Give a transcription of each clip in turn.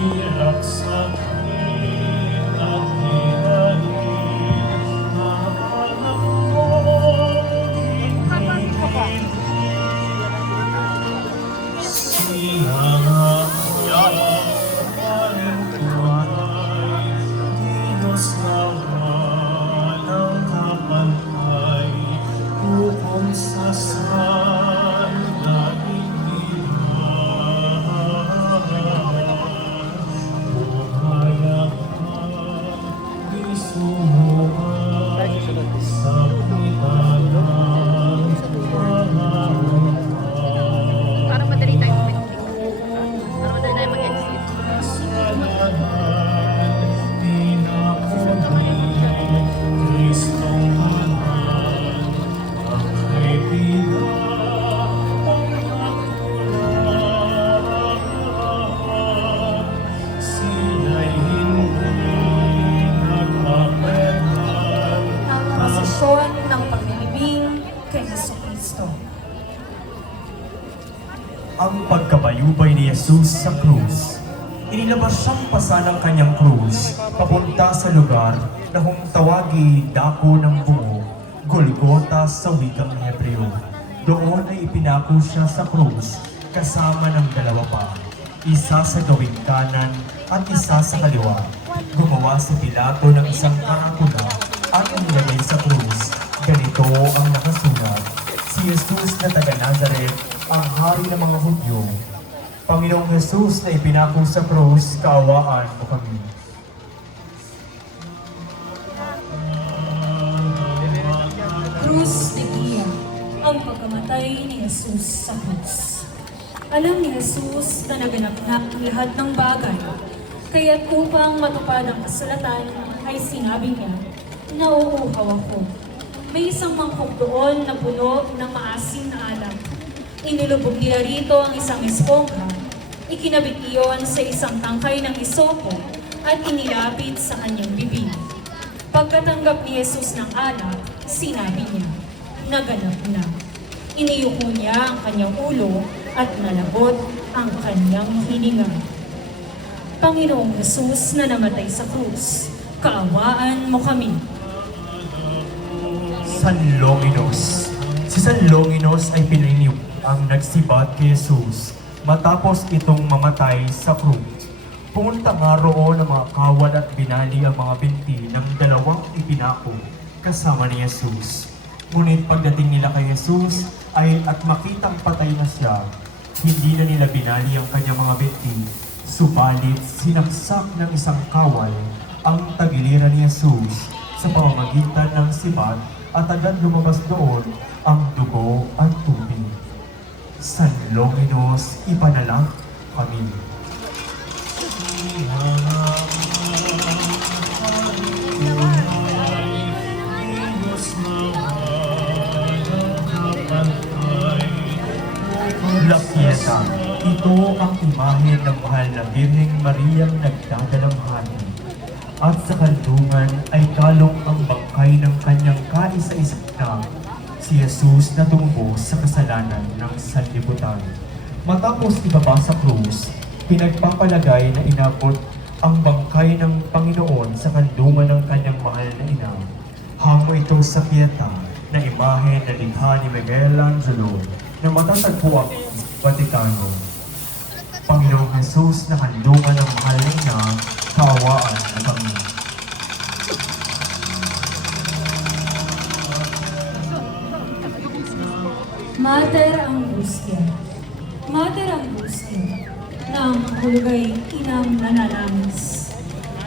hirap sakit Inilabas siyang pasa ng kanyang krus papunta sa lugar na kung tawagi dako ng buo, Golgota sa wikang Hebreo. Doon ay ipinako siya sa krus kasama ng dalawa pa, isa sa gawing kanan at isa sa kaliwa. Gumawa si Pilato ng isang karakula at inilagay sa krus. Ganito ang nakasulat, si Jesus na taga Nazaret, ang hari ng mga Hudyo. Panginoong Jesus na ipinako sa krus, kaawaan mo kami. Cruz de Guia, ang pagkamatay ni Jesus sa krus. Alam ni Jesus na naganap na ang lahat ng bagay, kaya't upang matupad ang kasulatan ay sinabi niya, Nauuhaw ako. May isang mangkok doon na puno ng maasim na alak. Inilubog niya rito ang isang espongha. Ikinabit iyon sa isang tangkay ng isopo at inilapit sa kanyang bibig. Pagkatanggap ni Jesus ng alak, sinabi niya, naganap na. Iniyuko niya ang kanyang ulo at nalabot ang kanyang hininga. Panginoong Jesus na namatay sa krus, kaawaan mo kami. San Longinos. Si San Longinos ay pinaniw ang nagsibat kay Jesus matapos itong mamatay sa krus. Pumunta nga roon ang mga kawal at binali ang mga binti ng dalawang ipinako kasama ni Jesus. Ngunit pagdating nila kay Jesus ay at makitang patay na siya, hindi na nila binali ang kanyang mga binti. Subalit sinaksak ng isang kawal ang tagiliran ni Jesus sa pamamagitan ng sibat at agad lumabas doon ang dugo at tubig. San Longinos, ipanalak kami. La Pieta, ito ang imahe ng mahal na Birheng Mariang nagdadalamhati. At sa kandungan ay kalong ang bangkay ng kanyang kaisa-isang si Jesus na tumubo sa kasalanan ng sanlibutan. Matapos ibaba sa krus, pinagpapalagay na inabot ang bangkay ng Panginoon sa kandungan ng kanyang mahal na ina. Hango ito sa Pieta na imahe na likha ni Michelangelo na matatagpuan Vatikano. Panginoong Jesus na handungan ng mahal na ina, kaawaan na kami. Mater Angustia. Mater Angustia, na ang hulgay inang nananamis.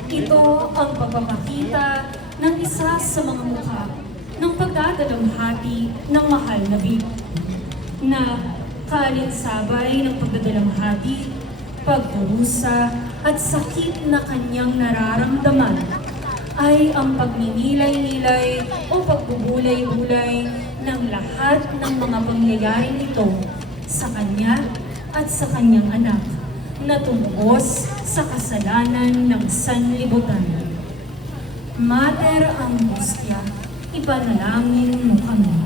Ito ang pagpapakita ng isa sa mga mukha ng pagdadalamhati ng mahal na Bib na kalinsabay ng pagdadalamhati, pagdurusa at sakit na kanyang nararamdaman ay ang pagninilay-nilay o pagbubulay-bulay ng lahat ng mga pangyayaring ito sa kanya at sa kanyang anak na tumuos sa kasalanan ng sanlibutan. Mater Angustia, ipanalangin mo kami.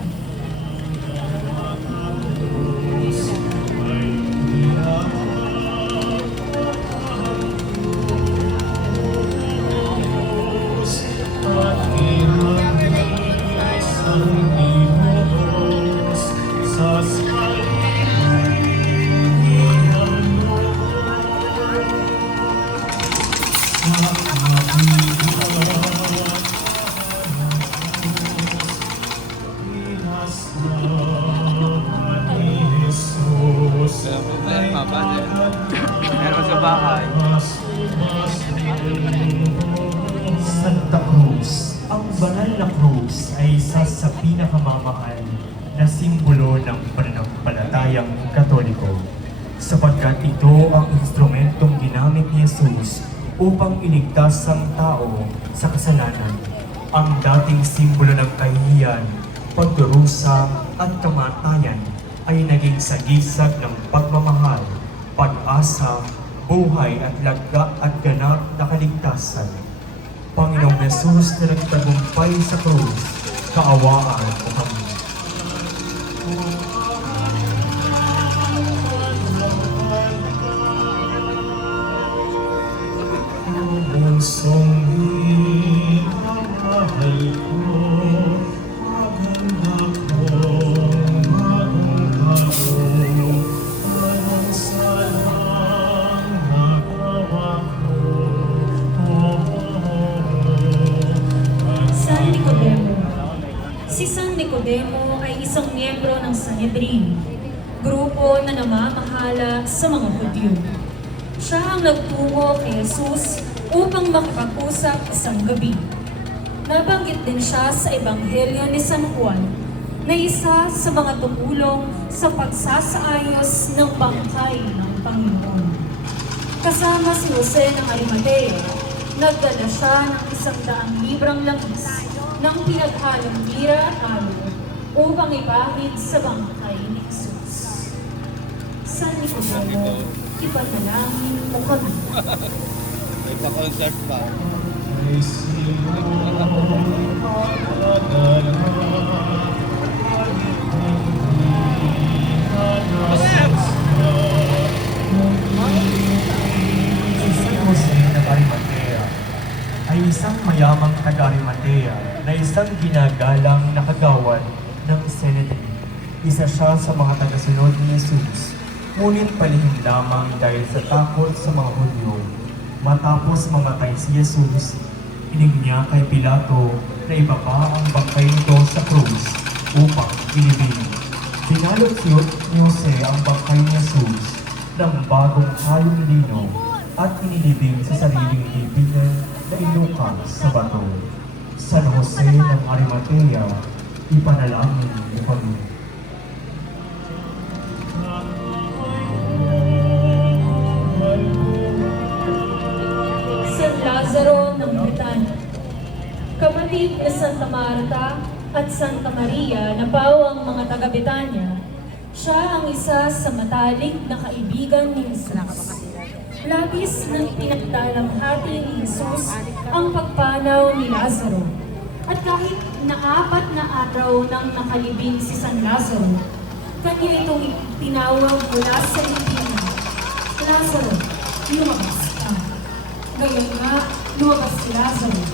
Sapagkat ito ang instrumentong ginamit ni Jesus upang iligtas ang tao sa kasalanan. Ang dating simbolo ng kahihiyan, pagdurusa at kamatayan ay naging sagisag ng pagmamahal, pag-asa, buhay at lagga at ganap na kaligtasan. Panginoong Yesus na nagtagumpay sa krus, kaawaan mo kami. Hudyo. Siya ang nagtungo kay Jesus upang makipag-usap isang gabi. Nabanggit din siya sa Ebanghelyo ni San Juan na isa sa mga tumulong sa pagsasaayos ng bangkay ng Panginoon. Kasama si Jose ng Arimatea, nagdala siya ng isang daang librang langis ng pinaghalong lira at alo upang ibahid sa bangkay ni Jesus. San Nicodemo, ipanalangin mo kami. May pa-concert pa. Ay isang mayamang taga-Arimatea na isang ginagalang na kagawad ng Sanhedrin. Isa siya sa mga tagasunod ni Jesus, ngunit palihim lamang dahil sa takot sa mga Hudyo. Matapos mamatay si Jesus, inig niya kay Pilato na ibaba ang bangkay nito sa krus upang ilibing. Binalot si Jose ang bangkay ni Jesus ng bagong halong lino at inilibing sa sariling libingan na inuka sa bato. San Jose ng Arimatea, ipanalangin mo kami. San Lazaro ng Britanya. Kapatid ni Santa Marta at Santa Maria na pawang mga taga-Betanya, siya ang isa sa matalik na kaibigan ni Jesus. Labis ng pinagdalamhati ni Jesus ang pagpanaw ni Lazaro. At kahit na apat na araw nang nakalibing si San Lazaro, kanya itong tinawag mula sa libingan. Lazaro, lumabas. Gayon nga, lumabas si Lazaro.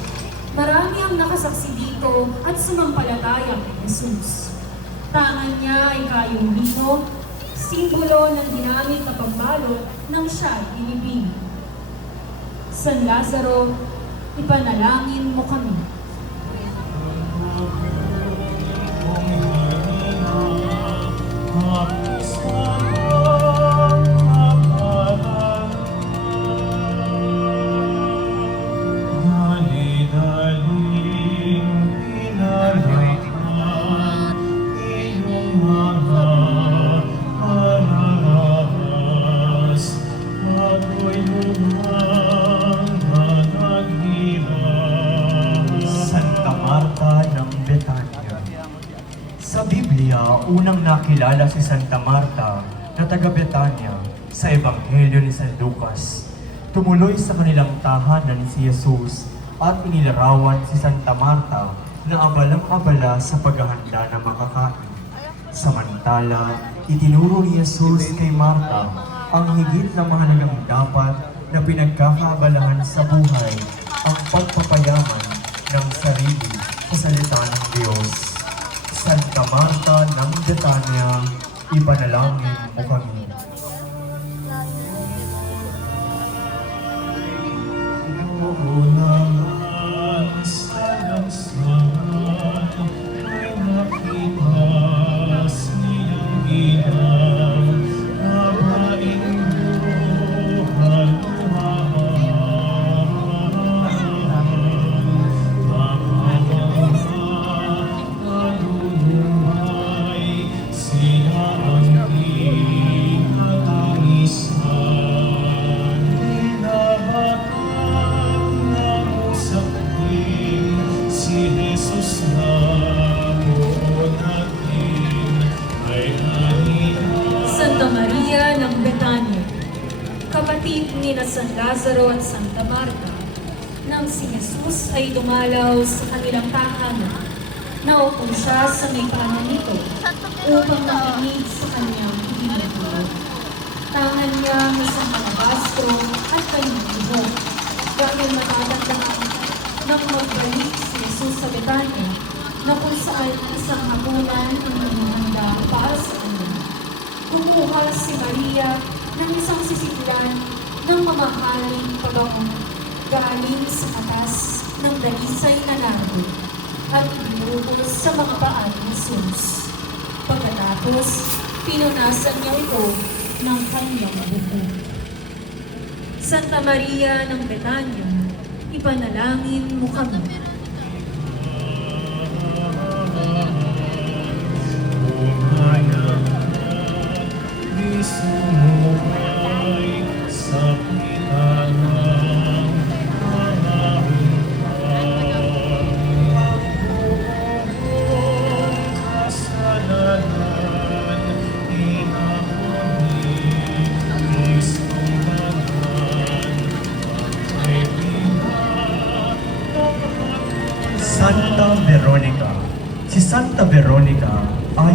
Marami ang nakasaksi dito at sumampalataya kay Jesus. Tangan niya ay kayong lino, simbolo ng ginamit na pagbalot ng siya inibig. San Lazaro, ipanalangin mo kami. Dali-daling Biblia, unang nakilala si Santa Marta na taga Betania sa Ebanghelyo ni San Lucas. Tumuloy sa kanilang tahanan si Jesus at inilarawan si Santa Marta na abalang-abala sa paghahanda ng makakain. Samantala, itinuro ni Jesus kay Marta ang higit na mahalagang dapat na pinagkakaabalahan sa buhay ang pagpapayaman ng sarili sa salita ng Diyos. Santa Marta ng Betania, ipanalangin mo kami. Sina San Lazaro at Santa Marta, nang si Jesus ay dumalaw sa kanilang tahanan, naupo siya sa may kanan nito upang makinig sa kanyang ibinigay. Tangan niya ang isang alabastro at buhok. Dahil matatandaan nang magbalik si Jesus sa Betanya, na kung saan isang hapunan ang nangyahanda para sa kanya. Kumuha si Maria ng isang sisiklan ng mamahaling pabango galing sa atas ng dalisay na nardo at binurukos sa mga paa ni Jesus. Pagkatapos, pinunasan niya ito ng kanyang buko. Santa Maria ng Betanya, ipanalangin mo kami.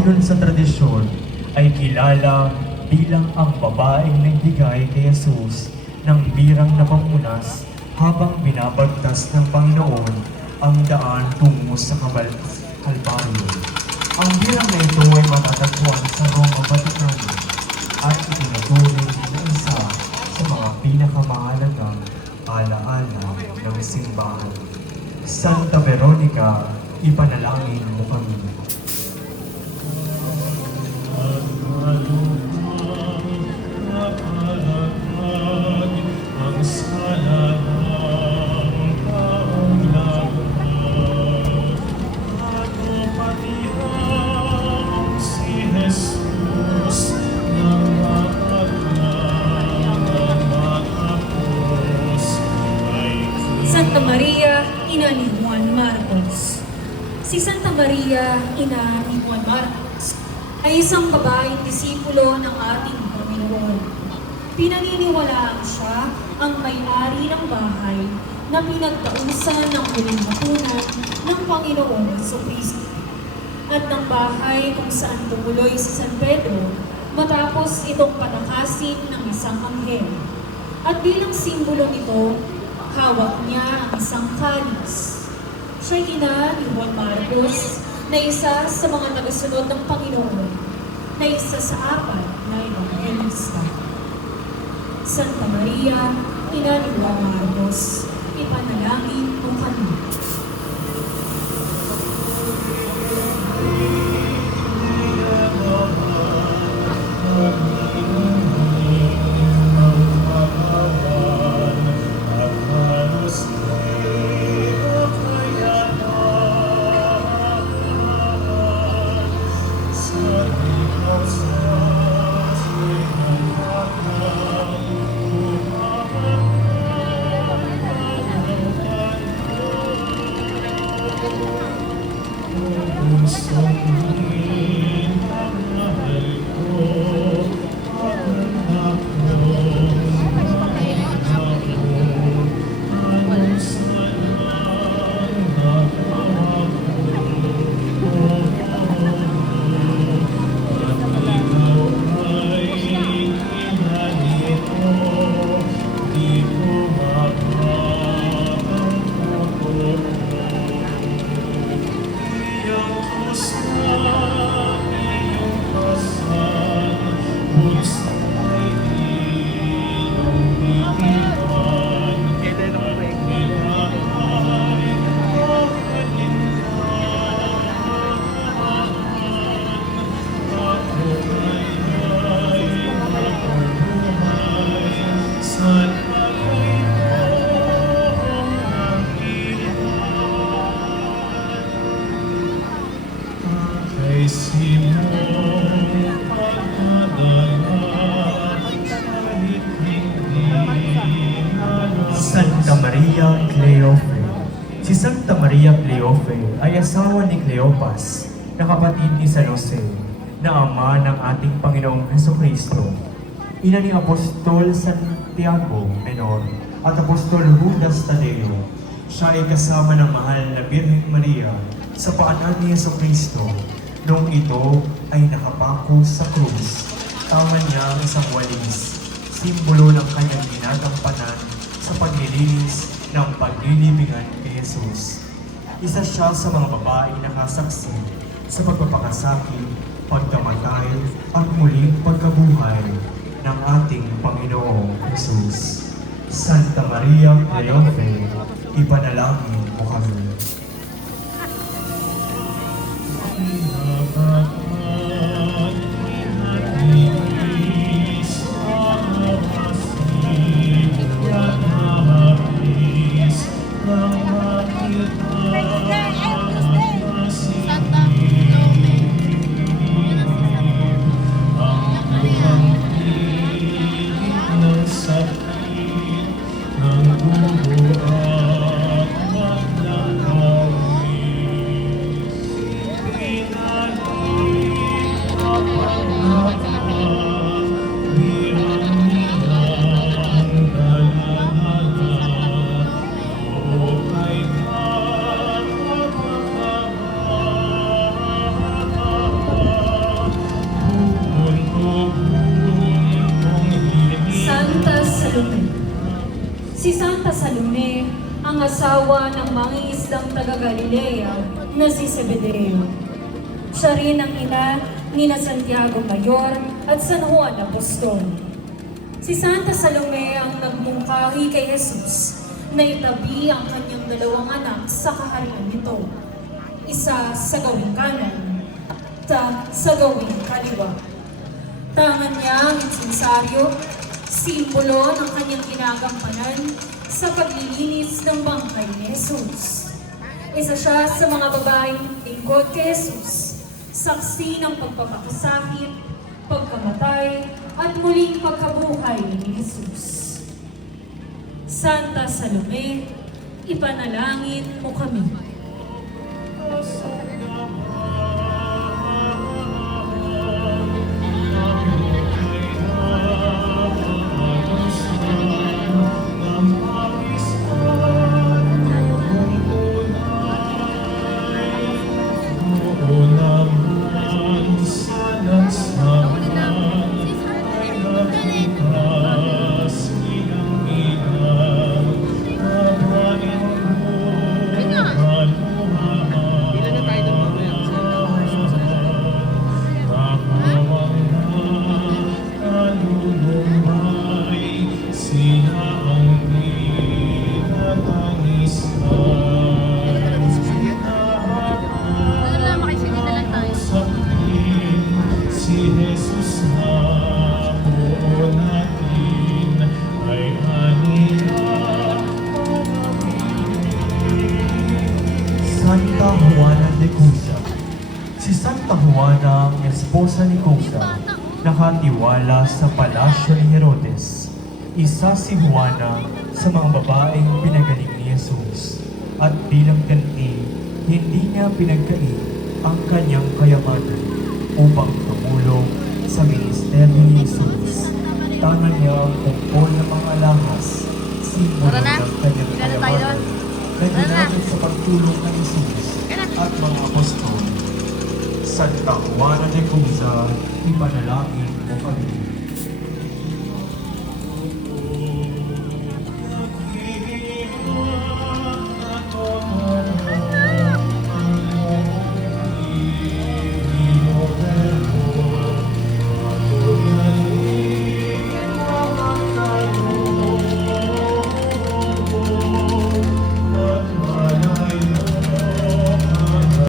Ayon sa tradisyon, ay kilala bilang ang babaeng nagbigay kay Jesus ng birang na pamunas habang binabagtas ng Panginoon ang daan tungo sa Kabal Kalbaryo. Ang birang na ito ay matatagpuan sa Roma, Vaticano at itinuturing na isa sa mga pinakamahalagang alaala ng simbahan. Santa Veronica, ipanalangin mo kami. Maria, ina ni Juan Marcos, ay isang babaeng disipulo ng ating Panginoon. Pinaniniwalaan siya ang may-ari ng bahay na pinagtausan ng huling hapunan ng Panginoon sa Kristo at ng bahay kung saan tumuloy si San Pedro matapos itong patakasin ng isang anghel. At bilang simbolo nito, hawak niya ang isang kalis. Siya ina ni Juan Marcos na isa sa mga tagasunod ng Panginoon na isa sa apat na evangelista. Santa Maria, ina ni Juan Marcos, ipanalangin Cleopas, na kapatid ni San Jose, na ama ng ating Panginoong Heso Kristo. Ina ni Apostol San Tiago Menor at Apostol Judas Tadeo. Siya ay kasama ng mahal na Birhen Maria sa paanan ni Yeso Kristo nung ito ay nakapako sa krus. Tama niya ang isang walis, simbolo ng kanyang ginagampanan sa paglilinis ng paglilibingan kay Jesus. Isa siya sa mga babaeng nakasaksi sa pagpapakasakit, pagkamatay, at muling pagkabuhay ng ating Panginoong Jesus. Santa Maria Cleofe, ipanalangin mo kami. Ina ni na Santiago Mayor at San Juan Apostol. Si Santa Salome ang nagmungkahi kay Jesus na itabi ang kanyang dalawang anak sa kaharian nito. Isa sa gawing kanan, ta sa gawing kaliwa. Tangan niya ang insensaryo, simbolo ng kanyang ginagampanan sa paglilinis ng bangkay ni Jesus. Isa siya sa mga babaeng lingkod kay Jesus, saksi ng pagpapakasakit, pagkamatay, at muling pagkabuhay ni Jesus. Santa Salome, ipanalangin mo kami. Juana, ang esposa ni Cusa, nakatiwala sa palasyo ni Herodes. Isa si Juana sa mga babaeng pinagaling ni Jesus. At bilang ganti, hindi niya pinagkait ang kanyang kayamanan upang tumulong sa ministeryo ni Jesus. Tama niya ang tungkol ng mga alahas, simbolo ng kanyang kayamanan na ginamit sa pagtulong ng Jesus at mga apostol. Santa Juana de Cusa, ipanalangin mo kami.